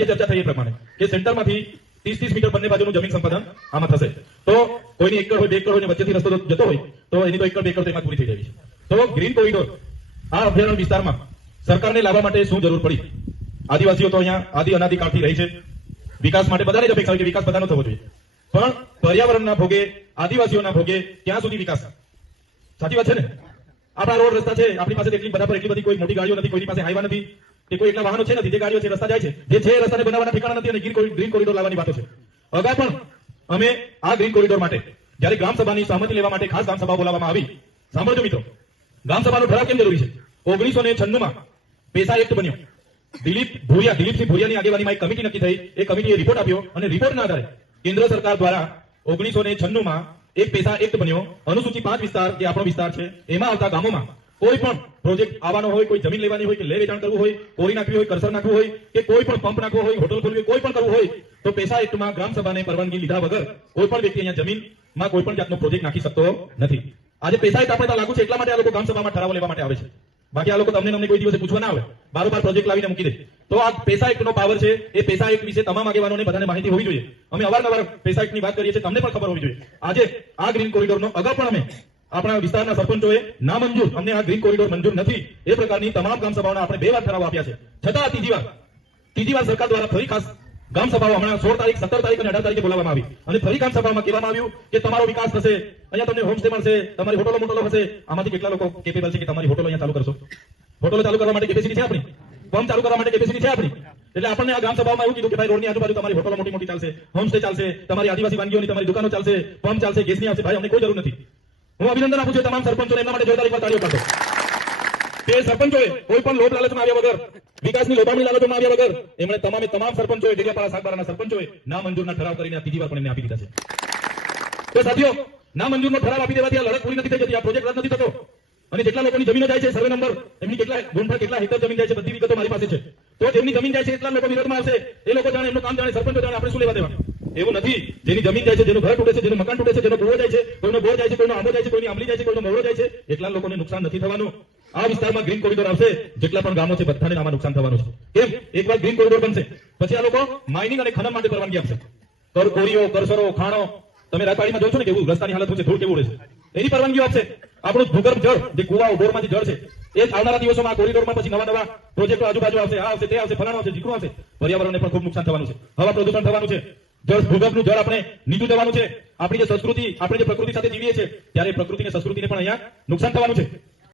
જે ચર્ચા થઈ એ પ્રમાણે કે સેન્ટરમાંથી 30 મીટર બંને બાજુનું જમીન સંપાદન આમાં થશે. તો કોઈની 1 એકર હોય 2 એકર હોય ને વચ્ચેથી રસ્તો જતો હોય તો એની તો 1 એકર 2 એકર તેમાં પૂરી થઈ જાય છે. તો ગ્રીન કોરિડોર આ અભયારણ્ય વિસ્તારમાં સરકારને લાવવા માટે શું જરૂર પડી? આદિવાસીઓ તો અહીંયા આદિ અનાદિકાળથી રહી છે. વિકાસ માટે બધાને જ અપેક્ષા હોય કે વિકાસ બધાનો થવો જોઈએ, પણ પર્યાવરણના ભોગે, આદિવાસીઓના ભોગે ક્યાં સુધી વિકાસ? સાચી વાત છે ને? આપણા રોડ રસ્તા છે, આપણી પાસે એટલી બધી કોઈ મોટી ગાડીઓ નથી, કોઈની પાસે હાઈવા નથી કે કોઈ એટલા વાહનો છે નથી, જે ગાડીઓ છે રસ્તા જાય છે, જે છે રસ્તાને બનાવવાના ઠેકાણા નથી, અને ગ્રીન કોરિડોર લાવવાની વાતો છે. અગાઉ પણ અમે આ ગ્રીન કોરિડોર માટે જ્યારે ગ્રામ સભાની સહમતિ લેવા માટે ખાસ ગ્રામ સભા બોલાવવામાં આવી. સાંભળજો મિત્રો, ગ્રામ સભાનો ઠરાવ કેમ જરૂરી છે? 1996 માં પેસા એક્ટ બન્યો. દિલીપસિંહ ભુરિયાની આગેવાનીમાં એક કમિટી નક્કી થઈ. એ કમિટીએ રિપોર્ટ આપ્યો અને રિપોર્ટના આધારે કેન્દ્ર સરકાર દ્વારા 1996 માં એક પેસા એક્ટ બન્યો. અનુસૂચિ 5 વિસ્તાર જે આપણો વિસ્તાર છે એમાં આવતા ગામોમાં કોઈ પણ પ્રોજેક્ટ આવવાનો હોય, કોઈ જમીન લેવાની હોય કે લે વેચાણ કરવું હોય, કોરી નાખવી હોય, કરસર નાખવું હોય કે કોઈ પણ પંપ નાખવો હોય, હોટલ ખોલવી હોય, કોઈ પણ કરવું હોય તો પેસા એક્ટમાં ગ્રામ સભાને પરવાનગી લીધા વગર કોઈ પણ વ્યક્તિ અહીંયા જમીનમાં કોઈ પણ જાતનો પ્રોજેક્ટ નાખી શકતો નથી. આજે પેસા એક્ટ આપણે ત્યાં લાગુ છે એટલા માટે આ લોકો ગ્રામ સભામાં ઠરાવો લેવા માટે આવે છે. બાકી આ લોકો તમને કોઈ દિવસે પૂછવા ના આવે, બારોબાર પ્રોજેક્ટ લાવીને મૂકી દે. તો આ પેસા એક્ટનો પાવર છે. એ પેસા એક્ટ વિશે તમામ આગેવાનોને બધાને માહિતી હોવી જોઈએ. અમે અવારનવાર પેસા એક્ટની વાત કરીએ છીએ, તમને પણ ખબર હોવી જોઈએ. આજે આ ગ્રીન કોરિડોરનો અગાઉ પણ અમે આપણા વિસ્તારના સરપંચોએ નામંજૂર, અમને આ ગ્રીન કોરિડોર મંજૂર નથી એ પ્રકારની તમામ ગ્રામ સભાઓના આપણે 2 વાર ઠરાવ આપ્યા છે. છતાં ત્રીજી વાર સરકાર દ્વારા ફરી ખાસ ગ્રામ સભાઓ હમણાં 16 તારીખ, 17 તારીખ અને 18 તારીખે બોલાવવામાં આવી અને ફરી ગ્રામ સભામાં કહેવામાં આવ્યું કે તમારો વિકાસ થશે, અહીંયા તમને હોમસ્ટે મળશે, તમારી હોટલો મોટલો હશે. આમાંથી કેટલા લોકો કેપેબલ છે કે તમારી હોટલો અહીંયા ચાલુ કરશો? હોટલો ચાલુ કરવા માટે કેપેસિટી છે આપણી? પંપ ચાલુ કરવા માટે કેપેસિટી છે આપણી? એટલે આપણને આ ગ્રામ સભામાં એવું કીધું કે ભાઈ રોડની આજુબાજુ તમારી હોટલો મોટી ચાલશે, હોમસ્ટે ચાલશે, તમારી આદિવાસી વાનગીઓની તમારી દુકાનો ચાલશે, પંપ ચાલશે, ગેસની આવશે. ભાઈ અમને કોઈ જરૂર નથી. હું અભિનંદન આપું છું તમામ સરપંચોને, એમના માટે જોરદાર એકવાર તાળીઓ પાડો. તે સરપંચોએ કોઈ પણ લોભ લાલચમાં આવ્યા વગર, વિકાસની લોભામણી લાલચમાં આવ્યા વગર એમણે તમામ સરપંચોએ, ડેડિયાપાડા સાગબારાના સરપંચોએ નામંજૂરના ઠરાવ કરીને આ ત્રીજી વાર પણ એમને આપી દીધા છે. તો સાથીઓ, નામંજૂરનો ઠરાવ આપી દેવાથી આ લડત પૂરી નથી થઈ જતી, આ પ્રોજેક્ટ રદ નથી થતો. અને જેટલા લોકોની જમીનો જાય છે, સર્વે નંબર, એમની કેટલા ગુંઠા, કેટલા હેક્ટર જમીન જાય છે, બધી વિગતો મારી પાસે છે. તો જેમની જમીન જાય છે એટલા લોકો વિરોધમાં આવશે. એ લોકો જાણે, એમનું કામ જાણે, સરપંચો જાણે, આપણે શું લેવા દેવા? એવું નથી. જેની જમીન જાય છે, જેનું ઘર તૂટે છે, જેનું મકાન તૂટે છે, જેનો કૂવો જાય છે, કોઈનો બોર જાય છે, કોઈનો આંબો જાય છે, કોઈનો આંબલી જાય છે, કોઈનો મોવડો જાય છે, એટલા લોકોને નુકસાન નથી થવાનું. આ વિસ્તારમાં ગ્રીન કોરિડોર આવશે, જેટલા પણ ગામો છે બધાને આમાં નુકસાન થવાનું છે. કેમ? એકવાર ગ્રીન કોરિડોર બનશે પછી આ લોકો માઇનિંગ અને ખનન માટે પરવાનગી આપશે. કોરીઓ, કરસરો, ખાણો, તમે રાજવાડીમાં જોશો ને કેવું રસ્તાની હાલત છે, ધૂળ કેવું રહે છે, એની પરવાનગીઓ આપશે. આપણું ભૂગર્ભ જળ, જે કુવાઓ, બોરમાંથી જળ છે, એ આવનારા દિવસોમાં કોરિડોરમાં પછી નવા પ્રોજેક્ટો આજુબાજુ આવશે, આ આવશે, તે આવશે, ફલાણો આવશે, જીકડું આવશે. પર્યાવરણને પણ ખૂબ નુકસાન થવાનું છે, હવા પ્રદૂષણ થવાનું છે, ભૂગર્ભનું જળ આપણે નીચું જવાનું છે. આપણી જે સંસ્કૃતિ, આપણે જે પ્રકૃતિ સાથે જીવીએ છીએ ત્યારે પ્રકૃતિને, સંસ્કૃતિને પણ અહીંયા નુકસાન થવાનું છે.